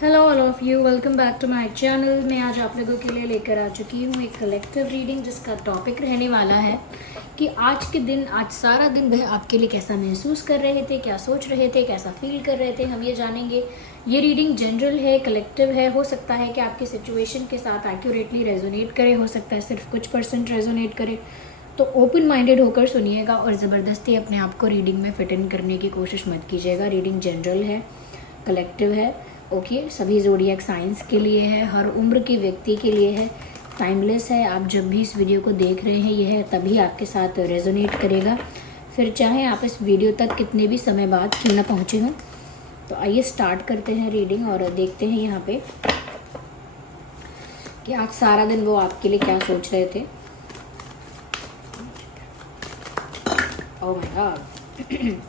Hello all of you, welcome back to my channel. मैं आज आप लोगों के लिए लेकर आ चुकी हूँ एक कलेक्टिव रीडिंग जिसका टॉपिक रहने वाला है कि आज के दिन, आज सारा दिन वह आपके लिए कैसा महसूस कर रहे थे, क्या सोच रहे थे, कैसा फील कर रहे थे, हम ये जानेंगे। ये रीडिंग जनरल है, कलेक्टिव है। हो सकता है कि आपकी सिचुएशन के साथ एक्यूरेटली रेजोनेट करे, हो सकता है सिर्फ कुछ % रेजोनेट करे। तो ओपन माइंडेड होकर सुनिएगा और ज़बरदस्ती अपने आप को रीडिंग में फिट इन करने की कोशिश मत कीजिएगा। रीडिंग जनरल है, कलेक्टिव है, ओके सभी ज़ोडिएक साइंस के लिए है, हर उम्र के व्यक्ति के लिए है, टाइमलेस है। आप जब भी इस वीडियो को देख रहे हैं यह तभी आपके साथ रेजोनेट करेगा, फिर चाहे आप इस वीडियो तक कितने भी समय बाद क्यों ना पहुँचे हों। तो आइए स्टार्ट करते हैं रीडिंग और देखते हैं यहाँ पे कि आज सारा दिन वो आपके लिए क्या सोच रहे थे। Oh my God.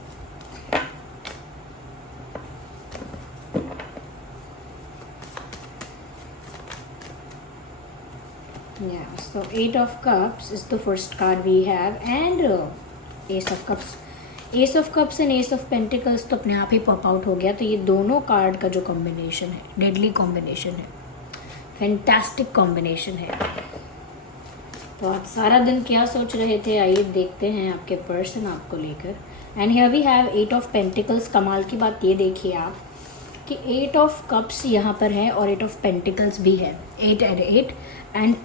Yeah, so 8 of Cups is the first card we have and Ace of Cups. Ace of Cups and Ace of Pentacles तो अपने आप ही पॉप आउट हो गया। तो ये दोनों कार्ड का जो कॉम्बिनेशन है, डेडली कॉम्बिनेशन है, फैंटास्टिक कॉम्बिनेशन है। तो आज सारा दिन क्या सोच रहे थे, आइए देखते हैं आपके पर्सन आपको लेकर। And here we have 8 of pentacles. कमाल की बात ये देखिए आप कि 8 ऑफ कप्स यहाँ पर है और 8 ऑफ पेंटिकल्स भी है। 8 and 8 and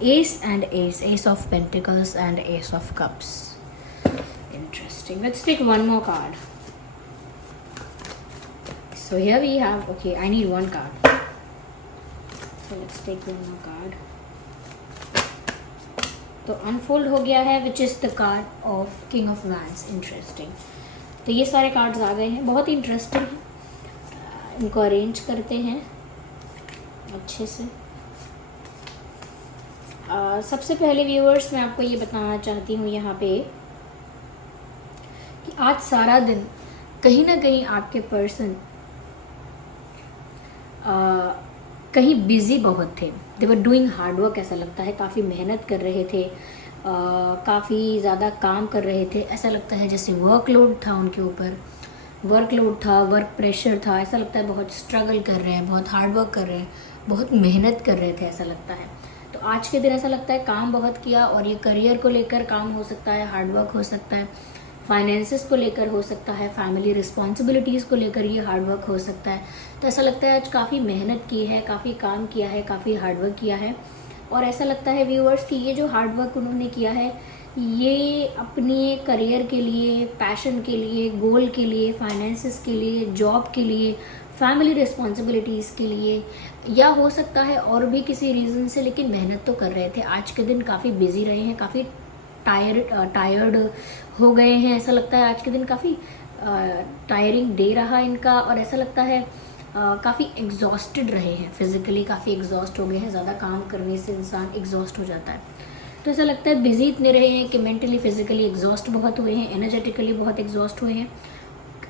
ace, ace of pentacles and ace of cups. Interesting. Let's take one more card. So here we have, okay, I need one card. So let's take one more card. तो unfold हो गया है which is the card of king of wands. Interesting. तो ये सारे cards आ गए हैं, बहुत ही इंटरेस्टिंग है। इनको अरेंज करते हैं अच्छे से। सबसे पहले व्यूअर्स मैं आपको ये बताना चाहती हूँ यहाँ पे कि आज सारा दिन कहीं ना कहीं आपके पर्सन कहीं बिजी बहुत थे। दे वर डूइंग हार्ड वर्क, ऐसा लगता है काफ़ी मेहनत कर रहे थे, काफ़ी ज़्यादा काम कर रहे थे। ऐसा लगता है जैसे वर्कलोड था उनके ऊपर, वर्कलोड था, वर्क प्रेशर था। ऐसा लगता है बहुत स्ट्रगल कर रहे हैं, बहुत हार्ड वर्क कर रहे हैं, बहुत मेहनत कर रहे थे, ऐसा लगता है। तो आज के दिन ऐसा लगता है काम बहुत किया, और ये करियर को लेकर काम हो सकता है, हार्ड वर्क हो सकता है, फाइनेंसेस को लेकर हो सकता है, फैमिली रिस्पॉन्सिबिलिटीज़ को लेकर ये हार्ड वर्क हो सकता है। तो ऐसा लगता है आज काफ़ी मेहनत की है, काफ़ी काम किया है, काफ़ी हार्ड वर्क किया है। और ऐसा लगता है व्यूअर्स कि ये जो हार्ड वर्क उन्होंने किया है ये अपने करियर के लिए, पैशन के लिए, गोल के लिए, फाइनेंसेस के लिए, जॉब के लिए, फैमिली रिस्पॉन्सिबिलिटीज़ के लिए, या हो सकता है और भी किसी रीज़न से, लेकिन मेहनत तो कर रहे थे। आज के दिन काफ़ी बिजी रहे हैं, काफ़ी टायर्ड हो गए हैं। ऐसा लगता है आज के दिन काफ़ी टायरिंग डे रहा इनका, और ऐसा लगता है काफ़ी एग्जॉस्टेड रहे हैं, फिज़िकली काफ़ी एग्जॉस्ट हो गए हैं। ज़्यादा काम करने से इंसान एग्जॉस्ट हो जाता है। तो ऐसा लगता है बिजी इतने रहे हैं कि मेंटली फिजिकली एग्जॉस्ट बहुत हुए हैं, एनर्जेटिकली बहुत एग्जॉस्ट हुए हैं।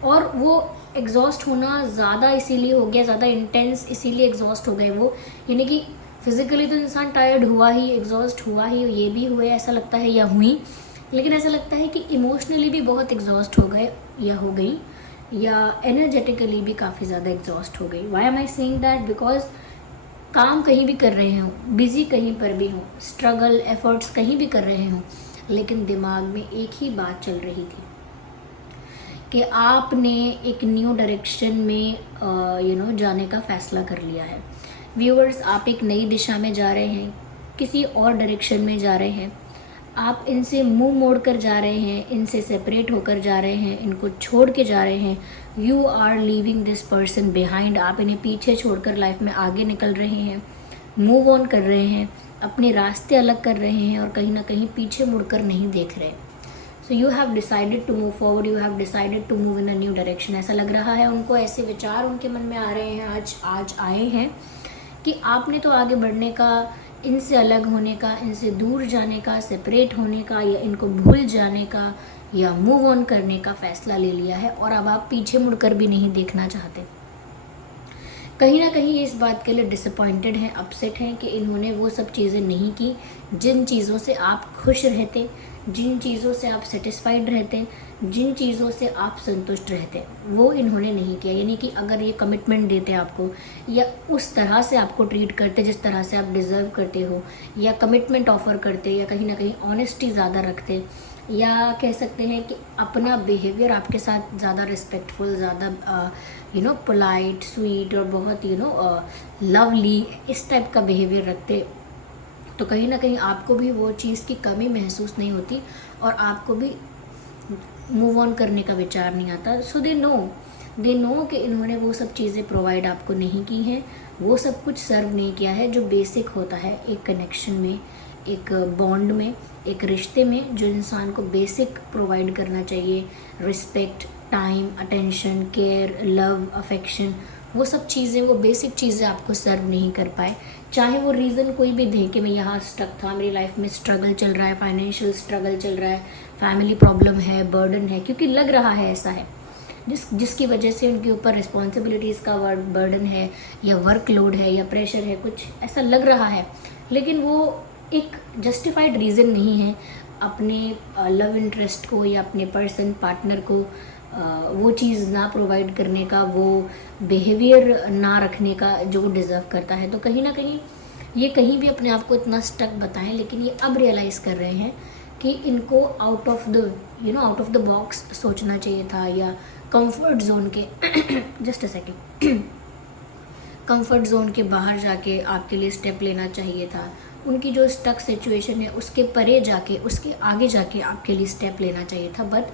और वो एग्जॉस्ट होना ज़्यादा इसीलिए हो गया, ज़्यादा इंटेंस इसीलिए एग्जॉस्ट हो गए वो, यानी कि फिजिकली तो इंसान टायर्ड हुआ ही, एग्जॉस्ट हुआ ही, ये भी हुए ऐसा लगता है या हुई, लेकिन ऐसा लगता है कि इमोशनली भी बहुत एग्जॉस्ट हो गए या हो गई, या एनर्जेटिकली भी काफ़ी ज़्यादा एग्जॉस्ट हो गई। Why am I saying that? Because काम कहीं भी कर रहे हों, बिजी कहीं पर भी हों, स्ट्रगल एफर्ट्स कहीं भी कर रहे हों, लेकिन दिमाग में एक ही बात चल रही थी कि आपने एक न्यू डायरेक्शन में जाने का फ़ैसला कर लिया है। व्यूअर्स, आप एक नई दिशा में जा रहे हैं, किसी और डायरेक्शन में जा रहे हैं, आप इनसे मुंह मोड़ कर जा रहे हैं, इनसे सेपरेट होकर जा रहे हैं, इनको छोड़ के जा रहे हैं। You are leaving this person behind. आप इन्हें पीछे छोड़कर लाइफ में आगे निकल रहे हैं, मूव ऑन कर रहे हैं, अपने रास्ते अलग कर रहे हैं, और कहीं ना कहीं पीछे मुड़कर नहीं देख रहे। So you have decided to move forward, you have decided to move in a new direction. ऐसा लग रहा है उनको, ऐसे विचार उनके मन में आ रहे हैं, आज आए हैं कि आपने तो आगे बढ़ने का, इनसे अलग होने का, इनसे दूर जाने का, सेपरेट होने का, या इनको भूल जाने का, या मूव ऑन करने का फ़ैसला ले लिया है, और अब आप पीछे मुड़कर भी नहीं देखना चाहते। कहीं ना कहीं इस बात के लिए डिसअपॉइंटेड हैं, अपसेट हैं कि इन्होंने वो सब चीज़ें नहीं की जिन चीज़ों से आप खुश रहते, जिन चीज़ों से आप सेटिस्फाइड रहते, जिन चीज़ों से आप संतुष्ट रहते हैं वो इन्होंने नहीं किया। यानी कि अगर ये कमिटमेंट देते आपको या उस तरह से आपको ट्रीट करते जिस तरह से आप डिज़र्व करते हो, या कमिटमेंट ऑफ़र करते, या कहीं ना कहीं ऑनेस्टी ज़्यादा रखते, या कह सकते हैं कि अपना बिहेवियर आपके साथ ज़्यादा रिस्पेक्टफुल, ज़्यादा पोलाइट, स्वीट और बहुत लवली, इस टाइप का बिहेवियर रखते, तो कहीं ना कहीं आपको भी वो चीज़ की कमी महसूस नहीं होती और आपको भी मूव ऑन करने का विचार नहीं आता। सो दे नो कि इन्होंने वो सब चीज़ें प्रोवाइड आपको नहीं की हैं, वो सब कुछ सर्व नहीं किया है जो बेसिक होता है एक कनेक्शन में, एक बॉन्ड में, एक रिश्ते में, जो इंसान को बेसिक प्रोवाइड करना चाहिए। Respect, time, attention, care, love, affection, वो सब चीज़ें, वो बेसिक चीज़ें आपको सर्व नहीं कर पाए। चाहे वो रीज़न कोई भी दे कि मैं यहाँ स्टक था, मेरी लाइफ में स्ट्रगल चल रहा है, फाइनेंशियल स्ट्रगल चल रहा है, फैमिली प्रॉब्लम है, बर्डन है, क्योंकि लग रहा है ऐसा है, जिसकी वजह से उनके ऊपर रिस्पॉन्सिबिलिटीज़ का बर्डन है, या वर्कलोड है, या प्रेशर है, कुछ ऐसा लग रहा है, लेकिन वो एक जस्टिफाइड रीज़न नहीं है अपने लव इंटरेस्ट को या अपने पर्सन, पार्टनर को वो चीज़ ना प्रोवाइड करने का, वो बिहेवियर ना रखने का जो वो डिज़र्व करता है। तो कहीं ना कहीं ये कहीं भी अपने आप को इतना स्टक बताएं, लेकिन ये अब रियलाइज़ कर रहे हैं कि इनको आउट ऑफ द बॉक्स सोचना चाहिए था, या कंफर्ट जोन के just a second comfort zone के बाहर जाके आपके लिए स्टेप लेना चाहिए था। उनकी जो स्टक सिचुएशन है उसके परे जाके, उसके आगे जाके आपके लिए स्टेप लेना चाहिए था, but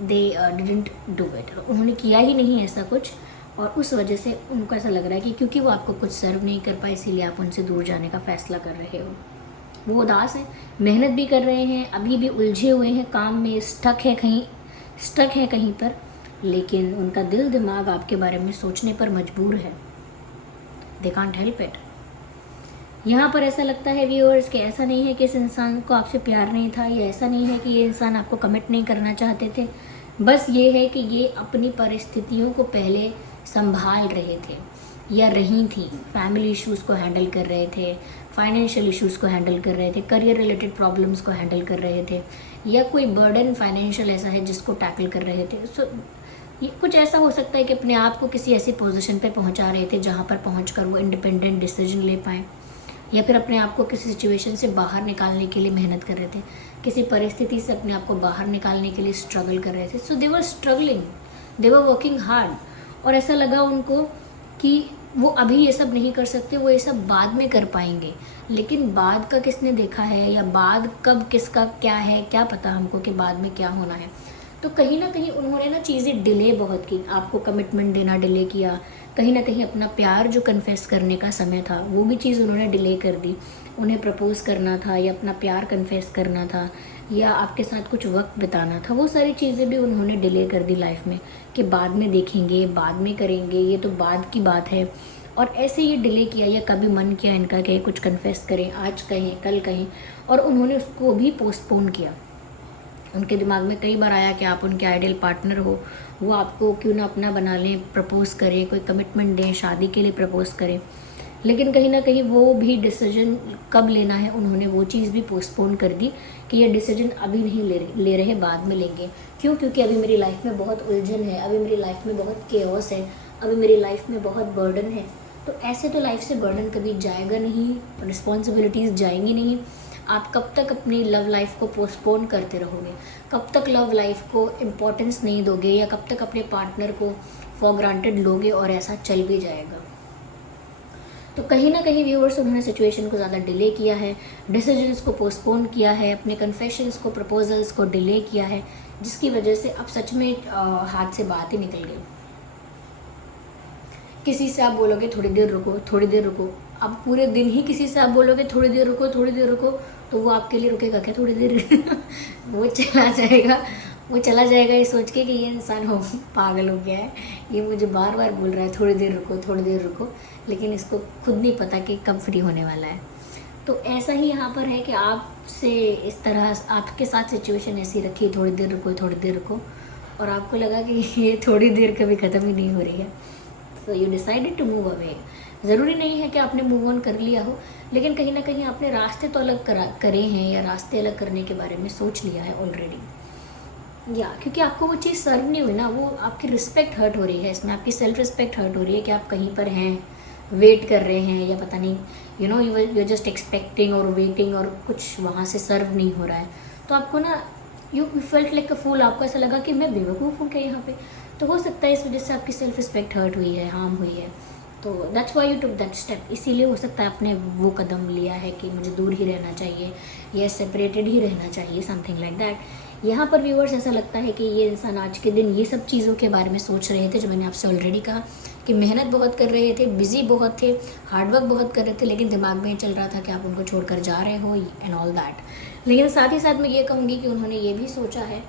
they didn't do it. उन्होंने किया ही नहीं ऐसा कुछ, और उस वजह से उनको ऐसा लग रहा है कि क्योंकि वो आपको कुछ सर्व नहीं कर पाए, इसीलिए आप उनसे दूर जाने का फैसला कर रहे हो। वो उदास हैं, मेहनत भी कर रहे हैं, अभी भी उलझे हुए हैं काम में, स्टक है कहीं पर, लेकिन उनका दिल दिमाग आपके बारे में सोचने पर मजबूर है। They can't help it. यहाँ पर ऐसा लगता है व्यूअर्स कि ऐसा नहीं है कि इस इंसान को आपसे प्यार नहीं था, या ऐसा नहीं है कि ये इंसान आपको कमिट नहीं करना चाहते थे, बस ये है कि ये अपनी परिस्थितियों को पहले संभाल रहे थे या रही थी। फैमिली इश्यूज़ को हैंडल कर रहे थे, फाइनेंशियल इश्यूज़ को हैंडल कर रहे थे, करियर रिलेटेड प्रॉब्लम्स को हैंडल कर रहे थे, या कोई बर्डन फाइनेंशियल ऐसा है जिसको टैकल कर रहे थे। सो ये कुछ ऐसा हो सकता है कि अपने आप को किसी ऐसी पोजीशन पे पहुंचा रहे थे जहां पर पहुंचकर वो इंडिपेंडेंट डिसीजन ले पाएँ, या फिर अपने आप को किसी सिचुएशन से बाहर निकालने के लिए मेहनत कर रहे थे, किसी परिस्थिति से अपने आप को बाहर निकालने के लिए स्ट्रगल कर रहे थे। So they were struggling, they were working hard, और ऐसा लगा उनको कि वो अभी ये सब नहीं कर सकते, वो ये सब बाद में कर पाएंगे। लेकिन बाद का किसने देखा है, या बाद कब किसका क्या है, क्या पता हमको कि बाद में क्या होना है। तो कहीं ना कहीं उन्होंने ना चीज़ें डिले बहुत की, आपको कमिटमेंट देना डिले किया, कहीं ना कहीं अपना प्यार जो कन्फेस करने का समय था वो भी चीज़ उन्होंने डिले कर दी। उन्हें प्रपोज़ करना था, या अपना प्यार कन्फेस करना था, या आपके साथ कुछ वक्त बिताना था, वो सारी चीज़ें भी उन्होंने डिले कर दी लाइफ में, कि बाद में देखेंगे, बाद में करेंगे, ये तो बाद की बात है। और ऐसे ये डिले किया, या कभी मन किया इनका कि कुछ कन्फेस करें, आज कहें, कल कहें, और उन्होंने उसको भी पोस्टपोन किया। उनके दिमाग में कई बार आया कि आप उनके आइडियल पार्टनर हो, वो आपको क्यों ना अपना बना लें, प्रपोज़ करें, कोई कमिटमेंट दें, शादी के लिए प्रपोज़ करें। लेकिन कहीं ना कहीं वो भी डिसीजन कब लेना है उन्होंने वो चीज़ भी पोस्टपोन कर दी, कि ये डिसीजन अभी नहीं ले रहे, बाद में लेंगे। क्यों? क्योंकि अभी मेरी लाइफ में बहुत उलझन है, अभी मेरी लाइफ में बहुत केओस है, अभी मेरी लाइफ में बहुत बर्डन है। तो ऐसे तो लाइफ से बर्डन कभी जाएगा नहीं, रिस्पॉन्सिबिलिटीज़ जाएंगी नहीं। आप कब तक अपनी लव लाइफ को पोस्टपोन करते रहोगे, कब तक लव लाइफ को इम्पोर्टेंस नहीं दोगे, या कब तक अपने पार्टनर को फॉर ग्रांटेड लोगे, और ऐसा चल भी जाएगा। तो कहीं ना कहीं व्यूअर्स उन्होंने सिचुएशन को ज़्यादा डिले किया है, डिसीजंस को पोस्टपोन किया है, अपने कन्फेशंस को, प्रपोजल्स को डिले किया है, जिसकी वजह से अब सच में हाथ से बात ही निकल गई। किसी से आप बोलोगे थोड़ी देर रुको, थोड़ी देर रुको, अब पूरे दिन ही किसी से आप बोलोगे थोड़ी देर रुको, थोड़ी देर रुको, तो वो आपके लिए रुकेगा क्या थोड़ी देर? वो चला जाएगा ये सोच के कि ये इंसान पागल हो गया है, ये मुझे बार बार बोल रहा है थोड़ी देर रुको, थोड़ी देर रुको, लेकिन इसको खुद नहीं पता कि कब फ्री होने वाला है। तो ऐसा ही यहाँ पर है कि आपसे इस तरह आपके साथ सिचुएशन ऐसी रखी, थोड़ी देर रुको, थोड़ी देर रुको, और आपको लगा कि ये थोड़ी देर कभी ख़त्म ही नहीं हो रही है। So you decided to move away. ज़रूरी नहीं है कि आपने मूव ऑन कर लिया हो, लेकिन कहीं ना कहीं आपने रास्ते तो अलग करे हैं, या रास्ते अलग करने के बारे में सोच लिया है ऑलरेडी। या क्योंकि आपको वो चीज़ सर्व नहीं हुई ना, वो आपकी रिस्पेक्ट हर्ट हो रही है, इसमें आपकी सेल्फ रिस्पेक्ट हर्ट हो रही है कि आप कहीं पर हैं, वेट कर रहे हैं, या पता नहीं यू जस्ट एक्सपेक्टिंग और वेटिंग और कुछ वहाँ से सर्व नहीं हो रहा है, तो आपको ना यू फेल्ट लाइक अ फूल, आपको ऐसा लगा कि मैं बेवकूफ़ हूँ क्या यहाँ पे। तो हो सकता है इस वजह से आपकी सेल्फ रिस्पेक्ट हर्ट हुई है, हार्म हुई है, तो that's why you took that step. इसीलिए हो सकता है आपने वो कदम लिया है कि मुझे दूर ही रहना चाहिए या सेपरेटेड ही रहना चाहिए, समथिंग लाइक दैट। यहाँ पर व्यूअर्स ऐसा लगता है कि ये इंसान आज के दिन ये सब चीज़ों के बारे में सोच रहे थे जो मैंने आपसे ऑलरेडी कहा कि मेहनत बहुत कर रहे थे, बिजी बहुत थे, हार्डवर्क बहुत कर रहे थे, लेकिन दिमाग में चल रहा था कि आप उनको छोड़कर जा रहे हो एंड ऑल दैट। लेकिन साथ ही साथ मैं ये कहूँगी कि उन्होंने ये भी सोचा है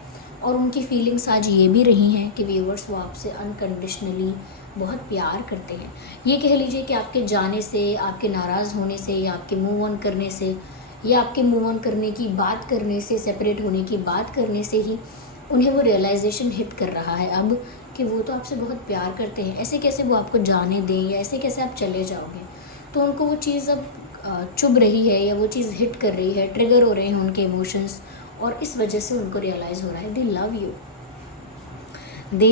और उनकी फीलिंग्स आज ये भी रही हैं कि व्यूअर्स वो आपसे अनकंडीशनली बहुत प्यार करते हैं। ये कह लीजिए कि आपके जाने से, आपके नाराज़ होने से, या आपके मूव ऑन करने से, या आपके मूव ऑन करने की बात करने से, सेपरेट होने की बात करने से ही उन्हें वो रियलाइजेशन हिट कर रहा है अब कि वो तो आपसे बहुत प्यार करते हैं, ऐसे कैसे वो आपको जाने दें या ऐसे कैसे आप चले जाओगे। तो उनको वो चीज़ अब चुभ रही है या वो चीज़ हिट कर रही है, ट्रिगर हो रहे हैं उनके इमोशंस, और इस वजह से उनको रियलाइज़ हो रहा है दे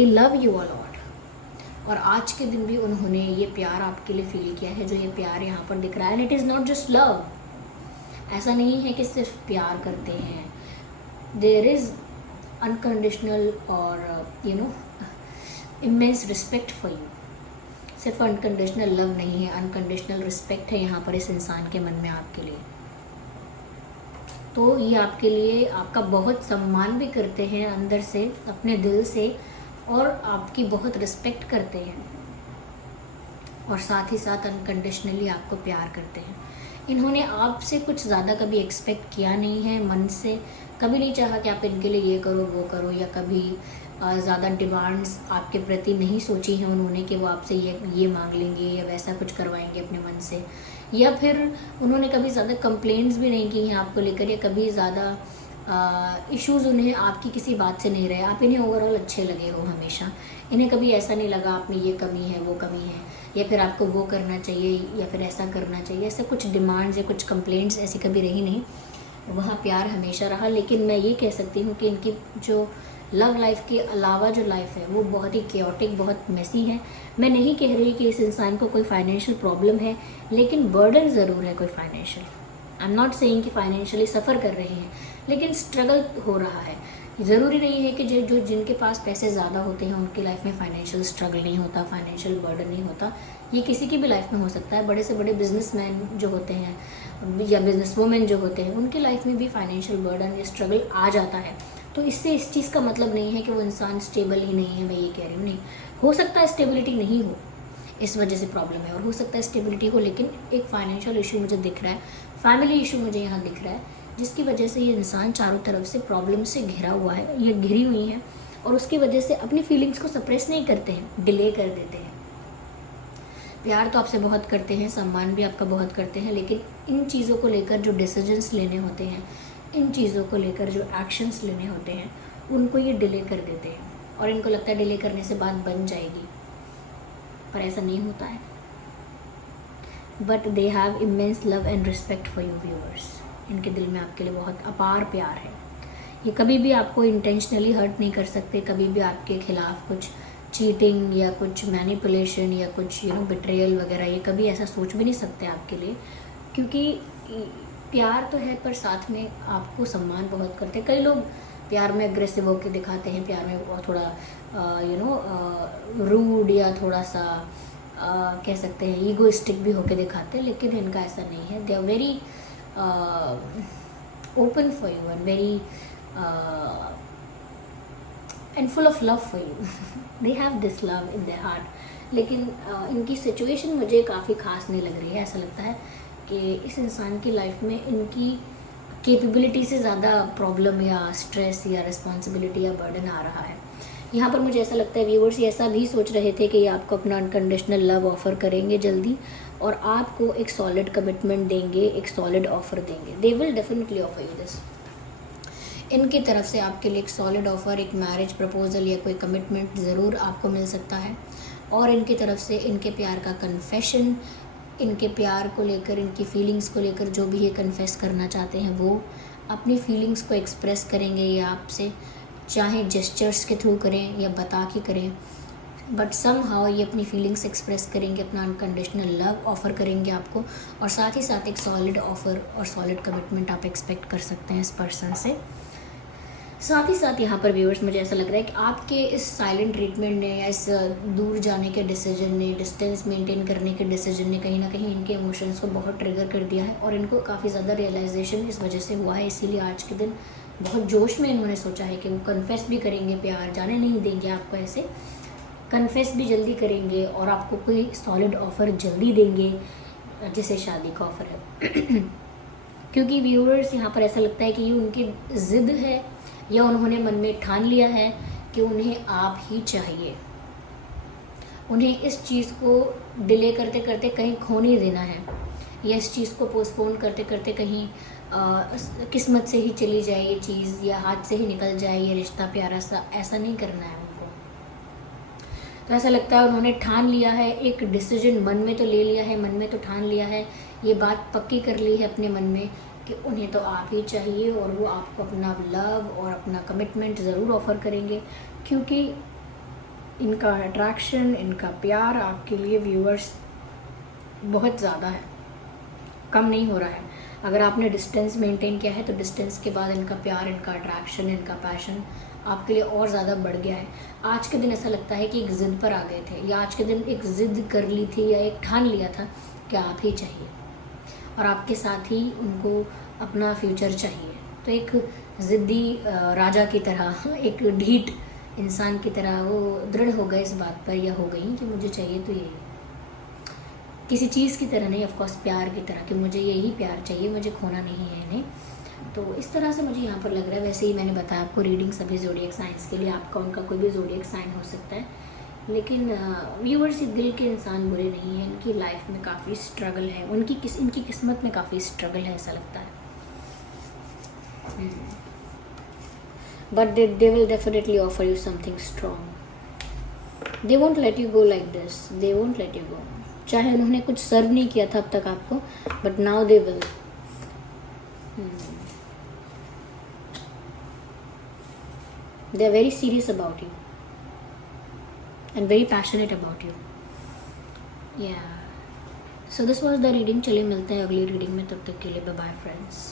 लव यू अ लॉट। और आज के दिन भी उन्होंने ये प्यार आपके लिए फील किया है, जो ये प्यार यहाँ पर दिख रहा है। And it is not just love, ऐसा नहीं है कि सिर्फ प्यार करते हैं, देयर इज़ अनकंडीशनल और इमेंस रिस्पेक्ट फॉर यू। सिर्फ अनकंडीशनल लव नहीं है, अनकंडीशनल रिस्पेक्ट है यहाँ पर इस इंसान के मन में आपके लिए। तो ये आपके लिए आपका बहुत सम्मान भी करते हैं अंदर से, अपने दिल से, और आपकी बहुत रिस्पेक्ट करते हैं, और साथ ही साथ अनकंडीशनली आपको प्यार करते हैं। इन्होंने आपसे कुछ ज़्यादा कभी एक्सपेक्ट किया नहीं है मन से, कभी नहीं चाहा कि आप इनके लिए ये करो वो करो, या कभी ज़्यादा डिमांड्स आपके प्रति नहीं सोची हैं उन्होंने कि वो आपसे ये मांग लेंगे या वैसा कुछ करवाएंगे अपने मन से, या फिर उन्होंने कभी ज़्यादा कंप्लेंट्स भी नहीं की हैं आपको लेकर, या कभी ज़्यादा इश्यूज़ उन्हें आपकी किसी बात से नहीं रहे। आप इन्हें ओवरऑल अच्छे लगे हो हमेशा, इन्हें कभी ऐसा नहीं लगा आप में ये कमी है वो कमी है, या फिर आपको वो करना चाहिए या फिर ऐसा करना चाहिए, ऐसा कुछ डिमांड्स या कुछ कंप्लेंट्स ऐसी कभी रही नहीं। वहाँ प्यार हमेशा रहा। लेकिन मैं ये कह सकती हूँ कि इनकी जो लव लाइफ के अलावा जो लाइफ है वो बहुत ही केओटिक, बहुत मेसी है। मैं नहीं कह रही कि इस इंसान को कोई फाइनेंशियल प्रॉब्लम है, लेकिन बर्डन ज़रूर है कोई financial. I am not saying कि फाइनेंशियली सफ़र कर रहे हैं, लेकिन स्ट्रगल हो रहा है। ज़रूरी नहीं है कि जो जिनके पास पैसे ज़्यादा होते हैं उनकी लाइफ में फाइनेंशियल स्ट्रगल नहीं होता, फाइनेंशियल बर्डन नहीं होता। ये किसी की भी लाइफ में हो सकता है। बड़े से बड़े बिजनेसमैन जो होते हैं या बिजनेस वुमेन जो होते हैं, उनकी लाइफ में भी फाइनेंशियल बर्डन या स्ट्रगल आ जाता है। तो इससे इस चीज़ का मतलब नहीं है कि वो इंसान स्टेबल ही नहीं है। मैं ये कह रही हूँ नहीं, हो सकता है स्टेबिलिटी नहीं हो, इस वजह से प्रॉब्लम है, और हो सकता है स्टेबिलिटी हो, लेकिन एक फाइनेंशियल इशू मुझे दिख रहा है, फैमिली इशू मुझे यहाँ दिख रहा है, जिसकी वजह से ये इंसान चारों तरफ से प्रॉब्लम से घिरा हुआ है, ये घिरी हुई हैं, और उसकी वजह से अपनी फीलिंग्स को सप्रेस नहीं करते हैं, डिले कर देते हैं। प्यार तो आपसे बहुत करते हैं, सम्मान भी आपका बहुत करते हैं, लेकिन इन चीज़ों को लेकर जो डिसीजंस लेने होते हैं, इन चीज़ों को लेकर जो एक्शंस लेने होते हैं, उनको ये डिले कर देते हैं, और इनको लगता है डिले करने से बात बन जाएगी, पर ऐसा नहीं होता है। But they have immense love and respect for you viewers. इनके दिल में आपके लिए बहुत अपार प्यार है। ये कभी भी आपको इंटेंशनली हर्ट नहीं कर सकते, कभी भी आपके खिलाफ कुछ चीटिंग या कुछ मैनिपुलेशन या कुछ बिट्रेयल वगैरह, ये कभी ऐसा सोच भी नहीं सकते आपके लिए, क्योंकि प्यार तो है पर साथ में आपको सम्मान बहुत करते हैं। कई लोग प्यार में अग्रेसिव होकर दिखाते हैं, प्यार में थोड़ा रूड या थोड़ा सा कह सकते हैं ईगोइस्टिक भी होकर दिखाते हैं, लेकिन इनका ऐसा नहीं है। They are very open for you and very and full of love for you. They have this love in their heart. लेकिन इनकी सिचुएशन मुझे काफ़ी ख़ास नहीं लग रही है। ऐसा लगता है कि इस इंसान की लाइफ में इनकी कैपेबिलिटी से ज़्यादा प्रॉब्लम या स्ट्रेस या रिस्पॉन्सिबिलिटी या बर्डन आ रहा है। यहाँ पर मुझे ऐसा लगता है व्यूअर्स ऐसा भी सोच रहे थे कि ये आपको अपना अनकंडीशनल लव ऑफ़र करेंगे जल्दी, और आपको एक सॉलिड कमिटमेंट देंगे, एक सॉलिड ऑफ़र देंगे। They will definitely offer you this. इनकी तरफ से आपके लिए एक सॉलिड ऑफ़र, एक मैरिज प्रपोजल या कोई कमिटमेंट ज़रूर आपको मिल सकता है। और इनकी तरफ से इनके प्यार का कन्फेशन, इनके प्यार को लेकर, इनकी फीलिंग्स को लेकर जो भी ये कन्फेस करना चाहते हैं, वो अपनी फीलिंग्स को एक्सप्रेस करेंगे ये आपसे चाहे जेस्चर्स के थ्रू करें या बता के करें, बट सम हाउ ये अपनी फीलिंग्स एक्सप्रेस करेंगे, अपना अनकंडीशनल लव ऑफ़र करेंगे आपको, और साथ ही साथ एक सॉलिड ऑफ़र और सॉलिड कमिटमेंट आप एक्सपेक्ट कर सकते हैं इस पर्सन से। साथ ही साथ यहाँ पर व्यूअर्स मुझे ऐसा लग रहा है कि आपके इस साइलेंट ट्रीटमेंट ने या इस दूर जाने के डिसीजन ने, डिस्टेंस मेंटेन करने के डिसीजन ने कहीं ना कहीं इनके इमोशंस को बहुत ट्रिगर कर दिया है, और इनको काफ़ी ज़्यादा रियलाइजेशन इस वजह से हुआ है। इसीलिए आज के दिन बहुत जोश में इन्होंने सोचा है कि वो कन्फेस भी करेंगे प्यार, जाने नहीं देंगे आपको, ऐसे कन्फेस भी जल्दी करेंगे और आपको कोई सॉलिड ऑफ़र जल्दी देंगे, जैसे शादी का ऑफ़र है। क्योंकि व्यूअर्स यहाँ पर ऐसा लगता है कि ये उनकी ज़िद है, या उन्होंने मन में ठान लिया है कि उन्हें आप ही चाहिए। उन्हें इस चीज़ को डिले करते करते कहीं खो नहीं देना है, या इस चीज़ को पोस्टपोन करते करते कहीं किस्मत से ही चली जाए ये चीज़, या हाथ से ही निकल जाए ये रिश्ता प्यारा सा, ऐसा नहीं करना है उनको। तो ऐसा लगता है उन्होंने ठान लिया है, एक डिसीजन मन में तो ले लिया है, मन में तो ठान लिया है, ये बात पक्की कर ली है अपने मन में कि उन्हें तो आप ही चाहिए, और वो आपको अपना लव और अपना कमिटमेंट ज़रूर ऑफ़र करेंगे, क्योंकि इनका अट्रैक्शन, इनका प्यार आपके लिए व्यूअर्स बहुत ज़्यादा है, कम नहीं हो रहा है। अगर आपने डिस्टेंस मेंटेन किया है तो डिस्टेंस के बाद इनका प्यार, इनका अट्रैक्शन, इनका पैशन आपके लिए और ज़्यादा बढ़ गया है। आज के दिन ऐसा लगता है कि एक ज़िद पर आ गए थे, या आज के दिन एक ज़िद कर ली थी, या एक ठान लिया था कि आप ही चाहिए, और आपके साथ ही उनको अपना फ्यूचर चाहिए। तो एक ज़िद्दी राजा की तरह, एक ढीठ इंसान की तरह वो दृढ़ हो गए इस बात पर, या हो गई कि मुझे चाहिए तो यही, किसी चीज़ की तरह नहीं, ऑफकोर्स प्यार की तरह कि मुझे यही प्यार चाहिए, मुझे खोना नहीं है इन्हें। तो इस तरह से मुझे यहाँ पर लग रहा है। वैसे ही मैंने बताया आपको रीडिंग सभी ज़ोडिएक साइंस के लिए, आपका उनका कोई भी ज़ोडिएक साइन हो सकता है, लेकिन व्यूअर्स दिल के इंसान बुरे नहीं हैं, इनकी लाइफ में काफ़ी स्ट्रगल है, इनकी किस्मत में काफ़ी स्ट्रगल है ऐसा लगता है। But they will definitely offer you something strong. They won't let you go like this. They won't let you go. चाहे उन्होंने कुछ सर्व नहीं किया था अब तक आपको, but now they will. They are very serious about you and very passionate about you. Yeah. So this was the reading. चलिए मिलते हैं अगली रीडिंग में, तब तक के लिए बाय बाय फ्रेंड्स।